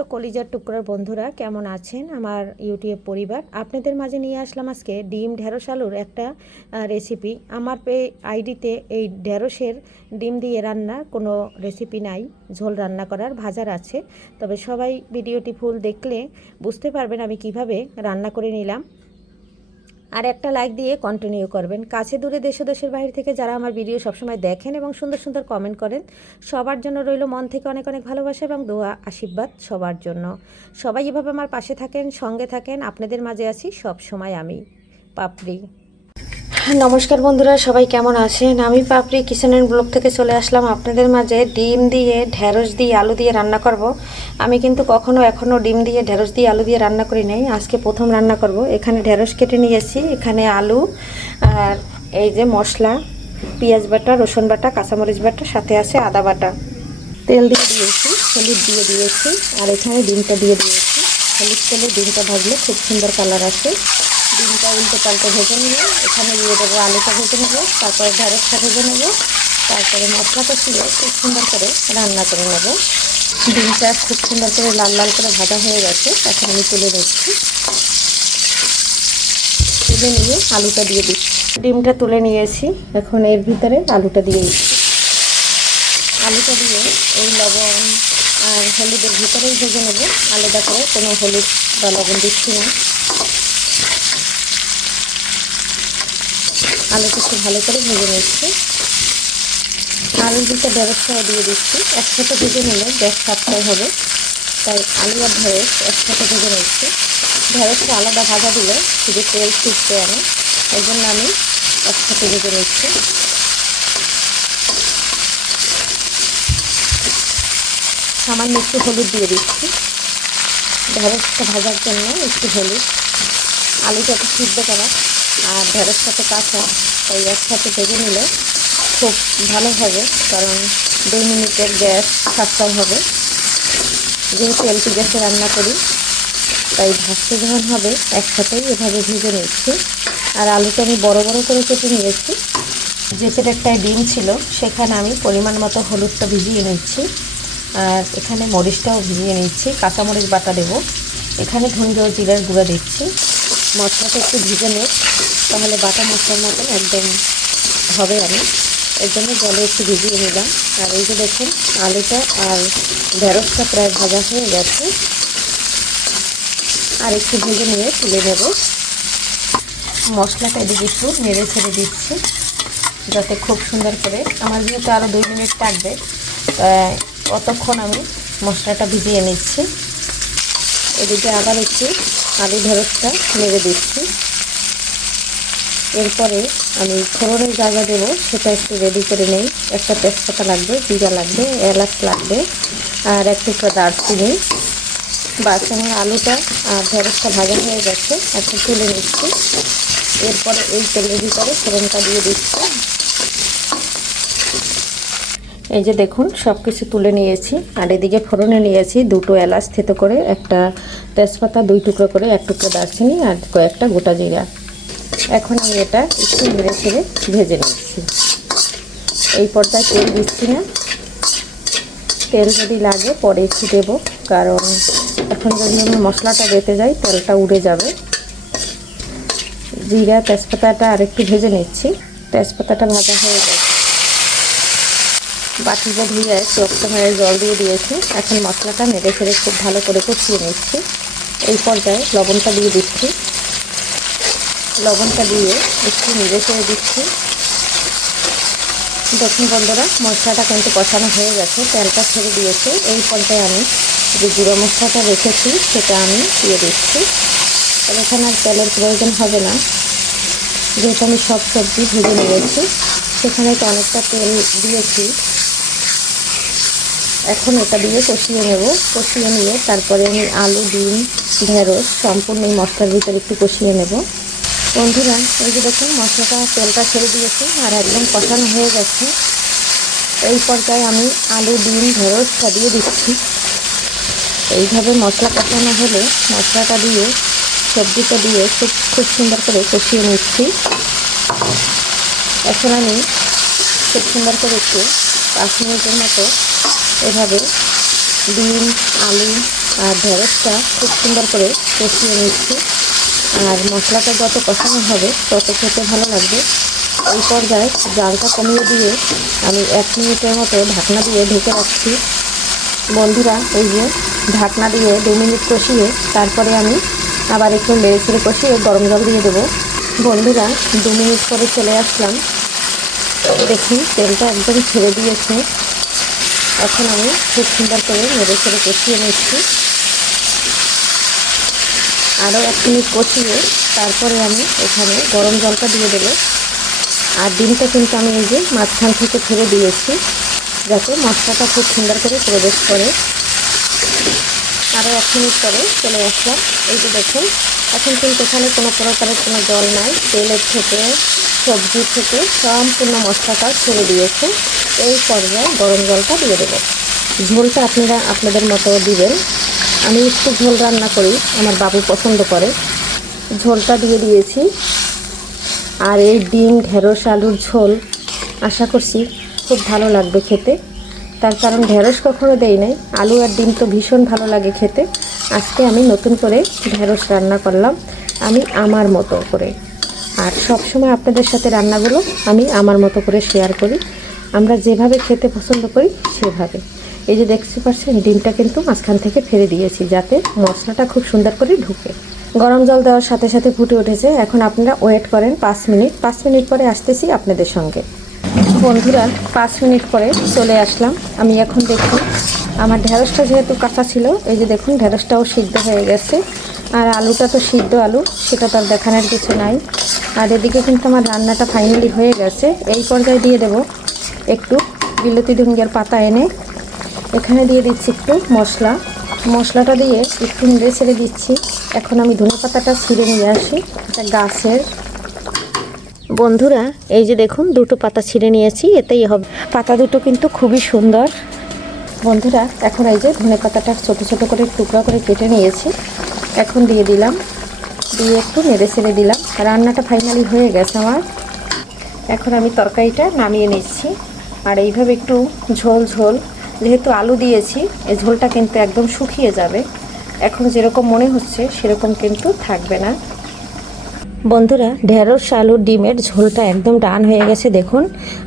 প্রিয় কলিজার টুকরার বন্ধুরা কেমন আছেন আমার ইউটিউব পরিবার। আপনাদের মাঝে নিয়ে আসলাম আজকে ডিম ঢেঁড়স আলুর একটা রেসিপি। আমার আইডিতে এই ঢেঁড়সের ডিম দিয়ে রান্না কোনো রেসিপি নাই, ঝোল রান্না করার ভাজার আছে। তবে সবাই ভিডিওটি ফুল দেখলে বুঝতে পারবেন আমি কিভাবে রান্না করে নিলাম। আর একটা লাইক দিয়ে কন্টিনিউ করবেন। কাছে দূরে দেশ ও দেশের বাইরে থেকে যারা আমার ভিডিও সবসময় দেখেন এবং সুন্দর সুন্দর কমেন্ট করেন, সবার জন্য রইল মন থেকে অনেক অনেক ভালোবাসা এবং দোয়া আশীর্বাদ সবার জন্য। সবাই এভাবে আমার পাশে থাকেন, সঙ্গে থাকেন। আপনাদের মাঝে আছি সব সময় আমি, পাপড়ি। নমস্কার বন্ধুরা, সবাই কেমন আছেন? আমি পাপড়ি কিচেন অ্যান্ড ব্লগ থেকে চলে আসলাম আপনাদের মাঝে ডিম দিয়ে ঢেঁড়স দিয়ে আলু দিয়ে রান্না করব। আমি কিন্তু এখনও ডিম দিয়ে ঢেঁড়স দিয়ে আলু দিয়ে রান্না করি নাই, আজকে প্রথম রান্না করব। এখানে ঢেঁড়স কেটে নিয়েছি, এখানে আলু আর এই যে মশলা, পেঁয়াজ বাটা, রসুন বাটা, কাঁচামরিচ বাটা, সাথে আছে আদা বাটা। তেল দিয়ে দিয়েছি, হলুদ দিয়ে দিয়েছি, আর এখানে ডিমটা দিয়ে দিয়েছি। হলুদ তেলে ডিমটা ভাজলে খুব সুন্দর কালার আসে। ডিমটা উল্টে পাল্টে ভেজে নিয়ে এখানে দিয়ে দেবো আলুটা ভেজে নেবো, তারপরে ঢেঁড়সটা ভেজে নেবো, তারপরে মশলা কষিয়ে খুব সুন্দর করে রান্না করে নেব। ডিমটা খুব সুন্দর করে লাল লাল করে ভাজা হয়ে গেছে, এখন আমি তুলে নিচ্ছি। তুলে নিয়ে আলুটা দিয়ে দিচ্ছি। ডিমটা তুলে নিয়েছি, এখন এর ভিতরে আলুটা দিয়ে দিচ্ছি। আলুটা দিয়ে এই লবণ আর হলুদের ভিতরেই ভেজে নেব, আলাদা করে কোনো হলুদ বা লবণ দিচ্ছি না। আলুটা একটু ভালো করে ভেজে নিচ্ছি। আলুর ভিতরে ঢেঁড়সটাও দিয়ে দিচ্ছি। একসাথে ভেজে নিলে গ্যাস সাশ্রয় হবে, তাই আলু আর ঢেঁড়স একসাথে ভেজে নিচ্ছি। ঢেঁড়সটা আলাদা ভাজা দিলে শুধু তেল ছিটতে আনে, এই জন্য আমি একসাথে ভেজে নিচ্ছি। সামান্য একটু হলুদ দিয়ে দিচ্ছি, ঢেঁড়সটা ভাজার জন্য একটু হলুদ। আলুটা একটু সিদ্ধ করা আর ঢেঁড়সটা তো কাঁচা, তাই একসাথে ভেজে নিলে খুব ভালো হবে, কারণ 2 মিনিটের গ্যাস সাশ্রয় হবে। যেহেতু এলপি গ্যাসে রান্না করি, তাই ভাজতে যখন হবে একসাথেই এভাবে ভেজে নিচ্ছি। আর আলুটা আমি বড় বড় করে কেটে নিয়েছি। যে প্লেটটায় ডিম ছিল সেখানে আমি পরিমাণ মতো হলুদটা ভিজিয়ে নিচ্ছি, আর এখানে মরিচটাও ভিজিয়ে নিচ্ছি। কাঁচামরিচ বাটা দেবো, এখানে ধনে ও জিরার গুঁড়া দিচ্ছি। মশলাটা একটু ভিজে নেব, তাহলে বাটা মশলার মতন একদম হবে। আমি এর জন্য জলে একটু ভিজিয়ে নিলাম। আর এই যে দেখুন আলুটা আর ঢেঁড়সটা প্রায় ভাজা হয়ে গেছে, আর একটু ভেজে নিয়ে তুলে নেব। মশলাটা এদিকে একটু নেড়ে ছেড়ে দিচ্ছি, যাতে খুব সুন্দর করে, আমার যেহেতু আরও 2 মিনিট লাগবে, তাই অতক্ষণ আমি মশলাটা ভিজিয়ে নিচ্ছি। এদিকে আবার একটু আলু ঢেঁড়সটা নেড়ে দিচ্ছি। এরপরে আমি ফোড়নের জায়গা দেবো, সেটা একটু রেডি করে নেই। একটা তেজপাতা লাগবে, জিরা লাগবে, এলাচ লাগবে, আর এক টুকরা দারচিনি। বাস আমার আলুটা আর ঢেঁড়সটা ভাজা হয়ে গেছে, এখন তুলে নিচ্ছি। এরপরে এই তেলের ভিতরে ফোড়নটা দিয়ে দিচ্ছি। এই যে দেখুন সব কিছু তুলে নিয়েছি, আর এদিকে ফোড়নে নিয়েছি 2টো এলাচ থেতো করে, একটা তেজপাতা 2 টুকরো করে, 1 টুকরো দারচিনি, আর কয়েকটা গোটা জিরা। এখন আমি এটা একটু নেড়ে ছেড়ে ভেজে নিচ্ছি। এই পর্যায়ে তেল দিচ্ছি না, তেল যদি লাগে পরে একটু দেবো, কারণ এখন যদি আমি মশলাটা বেটে যাই তেলটা উড়ে যাবে। জিরা তেজপাতাটা আরেকটু ভেজে নিচ্ছি। তেজপাতাটা ভাজা হয়ে গেছে, বাটিটা ধুয়ে চোখটা মেরে জল দিয়ে দিয়েছি। এখন মশলাটা নেড়ে ছেড়ে খুব ভালো করে কষিয়ে নিচ্ছি। এই পর্যায়ে লবণটা দিয়ে দিচ্ছি। লবণটা দিয়ে একটু নেড়ে ছেড়ে দিচ্ছি। দেখুন বন্ধুরা, মশলাটা কিন্তু কষানো হয়ে গেছে, তেলটা ছেড়ে দিয়েছে। এই পর্যায়ে আমি যে জিরা মশলাটা রেখেছি সেটা আমি দিয়ে দিচ্ছি। তবে এখানে আর তেলের প্রয়োজন হবে না, যেহেতু আমি সব সবজি ভেজে নিয়েছি, সেখানে তো অনেকটা তেল দিয়েছি। এখন এটা দিয়ে কষিয়ে নেব। কষিয়ে নিয়ে তারপরে আমি আলু, ডিম, ঢেঁড়স সম্পূর্ণ এই মশলার ভিতরে একটু কষিয়ে নেব। বন্ধুরা এই যে দেখুন মশলাটা তেলটা ছেড়ে দিয়েছি আর একদম কষানো হয়ে গেছে। এই পর্যায়ে আমি আলু, ডিম, ঢেঁড়সটা দিয়ে দিচ্ছি। এইভাবে মশলা কষানো হলে মশলাটা দিয়ে সবজিটা দিয়ে খুব সুন্দর করে কষিয়ে নিচ্ছি। এখন আমি খুব সুন্দর করে একটু 5 মিনিটের মতো এভাবে ডিম, আলু আর ঢেঁড়সটা খুব সুন্দর করে কষিয়ে নিচ্ছি। আর মশলাটা যত কষানো হবে তত খেতে ভালো লাগবে। এই পর্যায়ে জালটা কমিয়ে দিয়ে আমি 1 মিনিটের মতো ঢাকনা দিয়ে ঢেকে রাখছি। বন্ধুরা, এই যে ঢাকনা দিয়ে 2 মিনিট কষিয়ে তারপরে আমি আবার একটু নেড়ে কষিয়ে গরম জল দিয়ে দেবো। বন্ধুরা, 2 মিনিট পরে চলে আসলাম। দেখুন তেলটা একদম ছেড়ে দিয়েছে। এখন আমি খুব সুন্দর করে নেড়ে কষিয়ে নিচ্ছি। আরও 1 মিনিট কষিয়ে তারপরে আমি এখানে গরম জলটা দিয়ে দেবো। আর ডিমটা কিন্তু আমি এই যে মাঝখান থেকে ছেড়ে দিয়েছি, যাতে মশলাটা খুব সুন্দর করে প্রবেশ করে। আরও 1 মিনিট পরে চলে আসলাম। এই যে দেখুন, এখন কিন্তু এখানে কোনো প্রকারের কোনো জল নাই। তেলের থেকে, সবজি থেকে সম্পূর্ণ মশলাটা ছেড়ে দিয়েছে। এই পর্যায়ে গরম জলটা দিয়ে দেবো। ঝোলটা আপনারা আপনাদের মতো দিবেন। আমি একটু ঝোল রান্না করি, আমার বাবু পছন্দ করে। ঝোলটা দিয়ে দিয়েছি। আর এই ডিম, ঢেঁড়স, আলুর ঝোল আশা করছি খুব ভালো লাগবে খেতে। তার কারণ ঢেঁড়স কখনো দেই নাই, আলু আর ডিম তো ভীষণ ভালো লাগে খেতে। আজকে আমি নতুন করে ঢেঁড়স রান্না করলাম, আমি আমার মতো করে। আর সব সময় আপনাদের সাথে রান্নাগুলো আমি আমার মতো করে শেয়ার করি, আমরা যেভাবে খেতে পছন্দ করি সেভাবে। এই যে দেখতে পাচ্ছেন, ডিমটা কিন্তু মাঝখান থেকে ফেলে দিয়েছি যাতে মশলাটা খুব সুন্দর করে ঢুকে। গরম জল দেওয়ার সাথে সাথে ফুটে উঠেছে। এখন আপনারা ওয়েট করেন 5 মিনিট। 5 মিনিট পরে আসতেছি আপনাদের সঙ্গে। বন্ধুরা, 5 মিনিট পরে চলে আসলাম। আমি এখন দেখুন, আমার ঢেঁড়সটা যেহেতু কাঁচা ছিল, এই যে দেখুন ঢেঁড়সটাও সিদ্ধ হয়ে গেছে। আর আলুটা তো সিদ্ধ আলু, সেটা তো আর দেখানোর কিছু নাই। আর এদিকে কিন্তু আমার রান্নাটা ফাইনালি হয়ে গেছে। এই পর্যায়ে দিয়ে দেব একটু বিলতি ধনিয়ার পাতা এনে এখানে দিয়ে দিচ্ছি একটু মশলাটা দিয়ে একটু নেড়ে ছেড়ে দিচ্ছি। এখন আমি ধনে পাতাটা ছিঁড়ে নিয়ে আসি, এটা গাছের। বন্ধুরা, এই যে দেখুন 2টো পাতা ছিঁড়ে নিয়েছি, এতেই হবে। পাতা দুটো কিন্তু খুবই সুন্দর। বন্ধুরা, এখন এই যে ধনে পাতাটা ছোটো ছোটো করে টুকরা করে কেটে নিয়েছি, এখন দিয়ে দিলাম। দিয়ে একটু নেড়ে ছেড়ে দিলাম। রান্নাটা ফাইনালি হয়ে গেছে আমার। এখন আমি তরকারিটা নামিয়ে নিচ্ছি। আর এইভাবে একটু ঝোল ঝোল, যেহেতু আলু দিয়েছি, এই ঝোলটা কিন্তু একদম শুকিয়ে যাবে। এখন যেরকম মনে হচ্ছে সেরকম কিন্তু থাকবে না। বন্ধুরা, ঢেঁড়স, আলু, ডিমের ঝোলটা একদম ডান হয়ে গেছে দেখুন।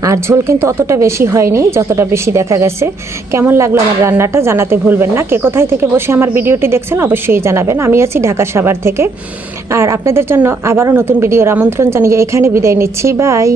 আর ঝোল কিন্তু অতটা বেশি হয়নি যতটা বেশি দেখা গেছে। কেমন লাগলো আমার রান্নাটা জানাতে ভুলবেন না। কে কোথায় থেকে বসে আমার ভিডিওটি দেখছেন অবশ্যই জানাবেন। আমি আছি ঢাকা সাভার থেকে। আর আপনাদের জন্য আবারও নতুন ভিডিওর আমন্ত্রণ জানিয়ে এখানে বিদায় নিচ্ছি। বাই।